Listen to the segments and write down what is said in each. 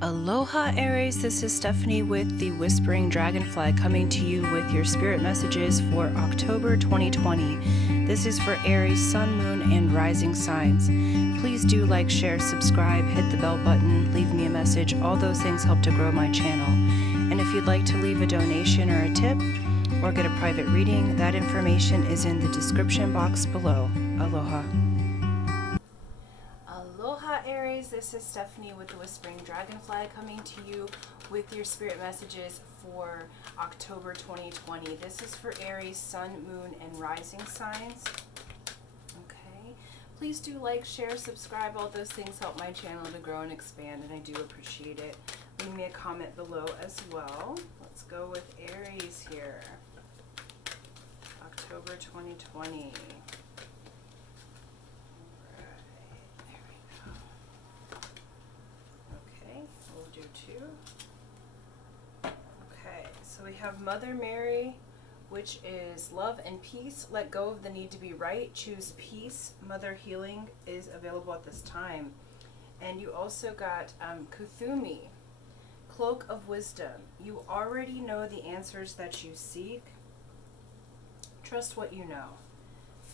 Aloha Aries, this is Stephanie with the Whispering Dragonfly coming to you with your spirit messages for October 2020. This is for Aries, Sun, Moon, and Rising signs. Please do like, share, subscribe, hit the bell button, leave me a message. All those things help to grow my channel. And if you'd like to leave a donation or a tip or get a private reading, that information is in the description box below. Aloha. Aloha Aries, this is Stephanie with the Whispering Dragonfly coming to you with your spirit messages for October 2020. This is for Aries, Sun, Moon, and Rising signs. Okay, please do like, share, subscribe. All those things help my channel to grow and expand, and I do appreciate it. Leave me a comment below as well. Let's go with Aries here. October 2020. Okay, so we have Mother Mary, which is love and peace. Let go of the need to be right. Choose peace. Mother healing is available at this time. And you also got Kuthumi, cloak of wisdom. You already know the answers that you seek. Trust what you know.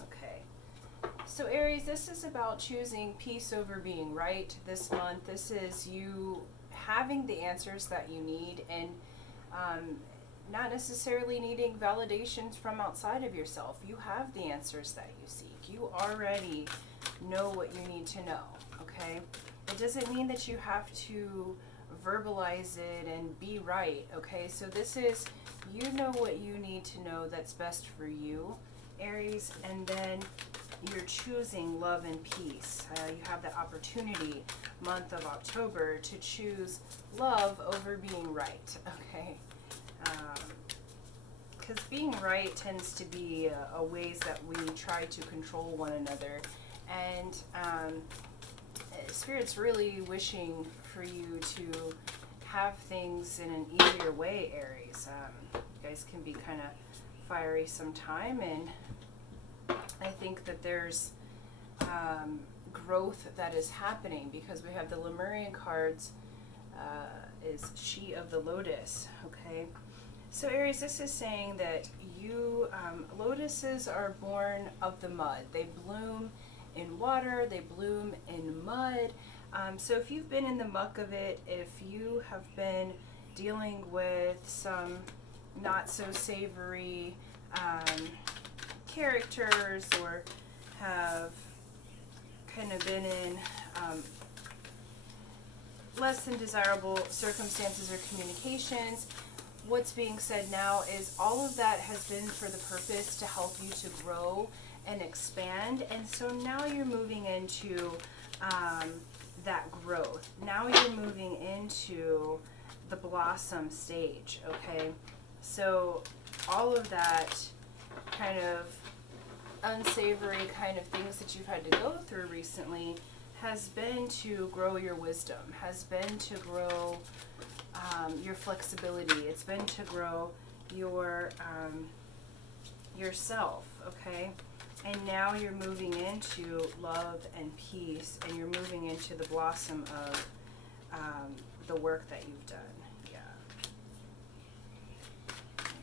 Okay. So Aries, this is about choosing peace over being right this month. This is you having the answers that you need and not necessarily needing validations from outside of yourself. You have the answers that you seek. You already know what you need to know, okay? It doesn't mean that you have to verbalize it and be right, okay? So this is, you know what you need to know that's best for you, Aries, and then you're choosing love and peace. You have the opportunity, month of October, to choose love over being right, okay? Because being right tends to be a ways that we try to control one another, and Spirit's really wishing for you to have things in an easier way, Aries. You guys can be kind of fiery sometime, and I think that there's growth that is happening because we have the Lemurian cards is She of the Lotus, okay? So Aries, this is saying that you, lotuses are born of the mud. They bloom in water, they bloom in mud. So if you've been in the muck of it, if you have been dealing with some not so savory characters, or have kind of been in less than desirable circumstances or communications, what's being said now is all of that has been for the purpose to help you to grow and expand. And so now you're moving into that growth. Now you're moving into the blossom stage, okay? So all of that kind of unsavory kind of things that you've had to go through recently has been to grow your wisdom, has been to grow your flexibility. It's been to grow your yourself, okay? And now you're moving into love and peace, and you're moving into the blossom of the work that you've done. Yeah.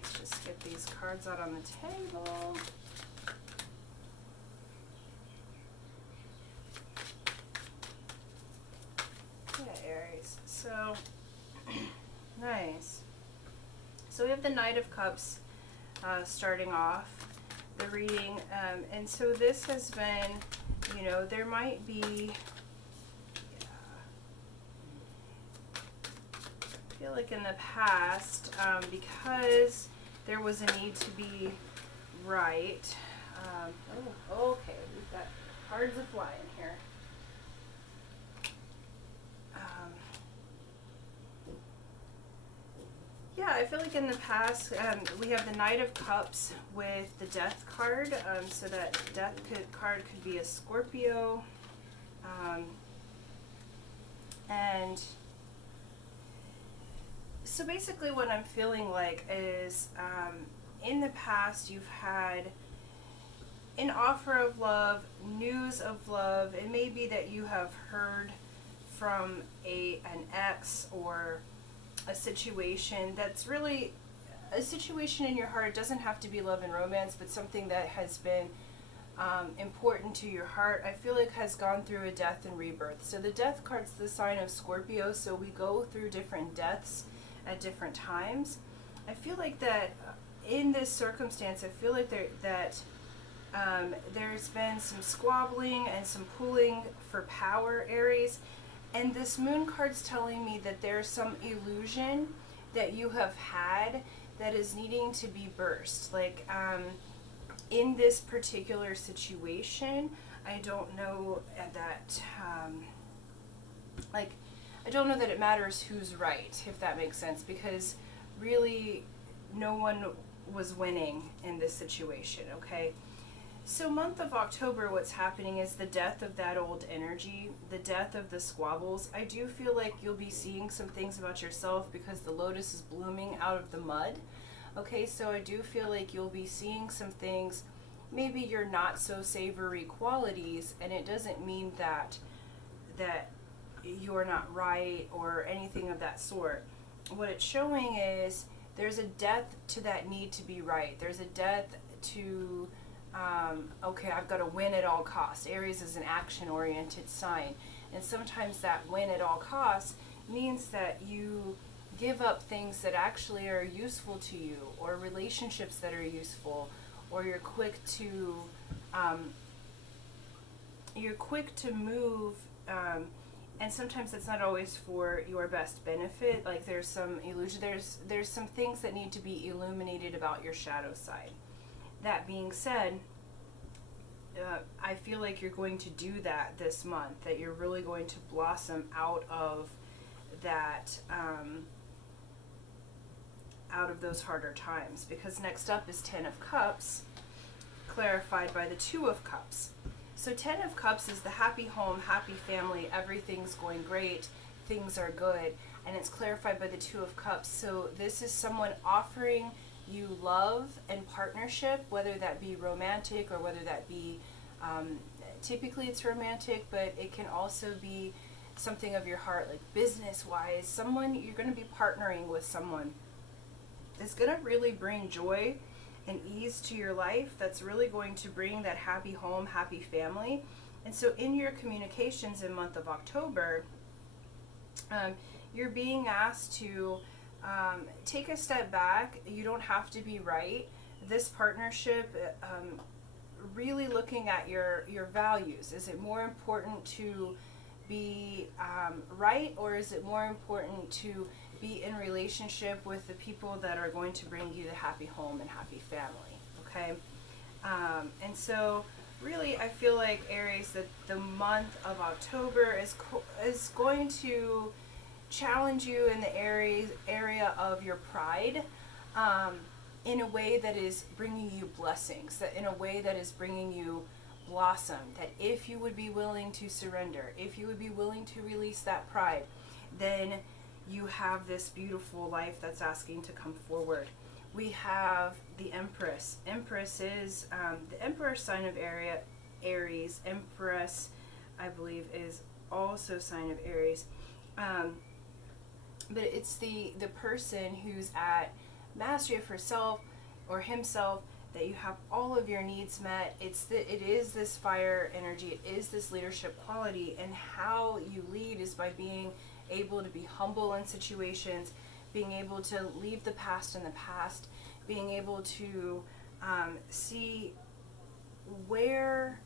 Let's just get these cards out on the table. Yeah, Aries. So, nice. So we have the Knight of Cups starting off the reading, and so this has been, you know, there might be, I feel like in the past, because there was a need to be right. Oh, okay, we've got cards a flying here. Yeah, I feel like in the past, we have the Knight of Cups with the Death card, so that Death card could be a Scorpio, and so basically what I'm feeling like is, in the past you've had an offer of love, news of love. It may be that you have heard from an ex or a situation that's really a situation in your heart. It doesn't have to be love and romance, but something that has been important to your heart, I feel like has gone through a death and rebirth. So the death card's the sign of Scorpio, so we go through different deaths at different times. I feel like that in this circumstance, I feel like there's been some squabbling and some pulling for power, Aries. And this moon card's telling me that there's some illusion that you have had that is needing to be burst. Like, in this particular situation, I don't know that, I don't know that it matters who's right, if that makes sense, because really no one was winning in this situation, okay? So month of October, what's happening is the death of that old energy, the death of the squabbles. I do feel like you'll be seeing some things about yourself because the lotus is blooming out of the mud. Okay, so I do feel like you'll be seeing some things, maybe your not so savory qualities, and it doesn't mean that you're not right or anything of that sort. What it's showing is there's a death to that need to be right. There's a death to, okay, I've got to win at all costs. Aries is an action-oriented sign, and sometimes that win at all costs means that you give up things that actually are useful to you, or relationships that are useful, or you're quick to move, and sometimes it's not always for your best benefit. Like there's some illusion, there's some things that need to be illuminated about your shadow side. That being said, I feel like you're going to do that this month, that you're really going to blossom out of that, out of those harder times, because next up is 10 of Cups, clarified by the 2 of Cups. So 10 of Cups is the happy home, happy family, everything's going great, things are good, and it's clarified by the 2 of Cups. So this is someone offering you love and partnership, whether that be romantic or whether that be, typically it's romantic, but it can also be something of your heart, like business-wise. Someone, you're going to be partnering with someone that's going to really bring joy and ease to your life, that's really going to bring that happy home, happy family. And so in your communications in month of October, you're being asked to take a step back. You don't have to be right. This partnership, really looking at your values. Is it more important to be right, or is it more important to be in relationship with the people that are going to bring you the happy home and happy family, okay? And so really I feel like, Aries, that the month of October is going to challenge you in the area of your pride, in a way that is bringing you blessings, that in a way that is bringing you blossom, that if you would be willing to surrender, if you would be willing to release that pride, then you have this beautiful life that's asking to come forward. We have the Empress. Empress is the Emperor sign of Aries. Empress, I believe, is also sign of Aries. But it's the person who's at mastery of herself or himself, that you have all of your needs met. It is this fire energy. It is this leadership quality, and how you lead is by being able to be humble in situations, being able to leave the past in the past, being able to see where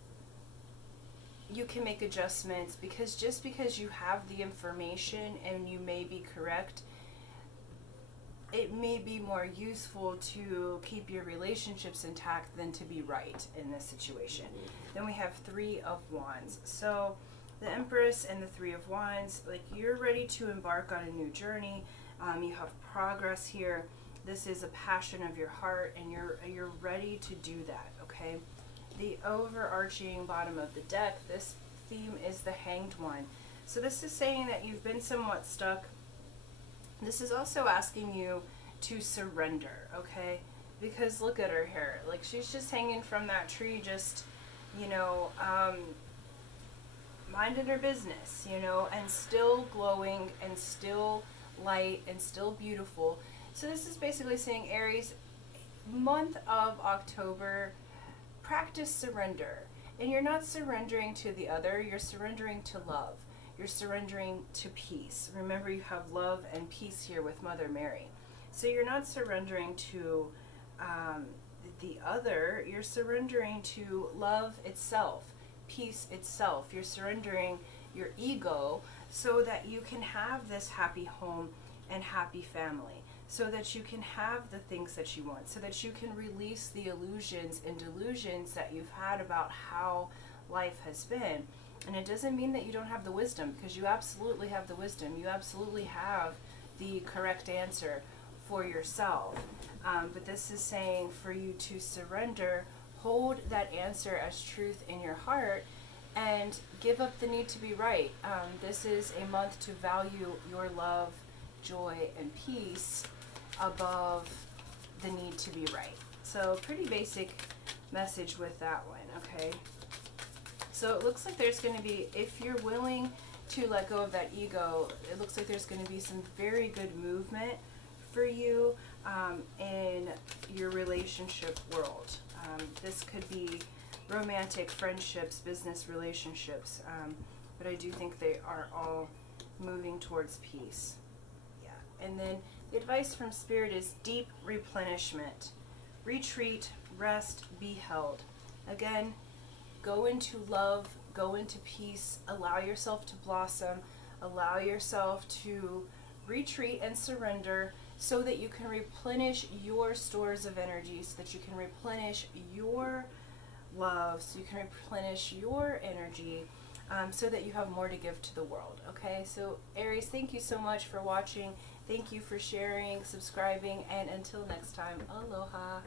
you can make adjustments, because just because you have the information and you may be correct, it may be more useful to keep your relationships intact than to be right in this situation. Then we have 3 of Wands. So the Empress and the 3 of Wands, like, you're ready to embark on a new journey. You have progress here. This is a passion of your heart, and you're ready to do that, okay? The overarching bottom of the deck, this theme is the Hanged One. So this is saying that you've been somewhat stuck. This is also asking you to surrender, okay? Because look at her hair. Like, she's just hanging from that tree, just, you know, minding her business, you know, and still glowing and still light and still beautiful. So this is basically saying, Aries, month of October, practice surrender. And you're not surrendering to the other, you're surrendering to love. You're surrendering to peace. Remember, you have love and peace here with Mother Mary. So you're not surrendering to the other, you're surrendering to love itself, peace itself. You're surrendering your ego so that you can have this happy home and happy family, so that you can have the things that you want, so that you can release the illusions and delusions that you've had about how life has been. And it doesn't mean that you don't have the wisdom, because you absolutely have the wisdom. You absolutely have the correct answer for yourself. But this is saying for you to surrender, hold that answer as truth in your heart, and give up the need to be right. This is a month to value your love, joy, and peace above the need to be right. So pretty basic message with that one, okay? So it looks like there's going to be, if you're willing to let go of that ego, it looks like there's going to be some very good movement for you in your relationship world. This could be romantic, friendships, business relationships, but I do think they are all moving towards peace. Yeah. And then the advice from Spirit is deep replenishment. Retreat, rest, be held. Again, go into love, go into peace, allow yourself to blossom, allow yourself to retreat and surrender so that you can replenish your stores of energy, so that you can replenish your love, so you can replenish your energy, so that you have more to give to the world. Okay, so Aries, thank you so much for watching. Thank you for sharing, subscribing, and until next time, aloha.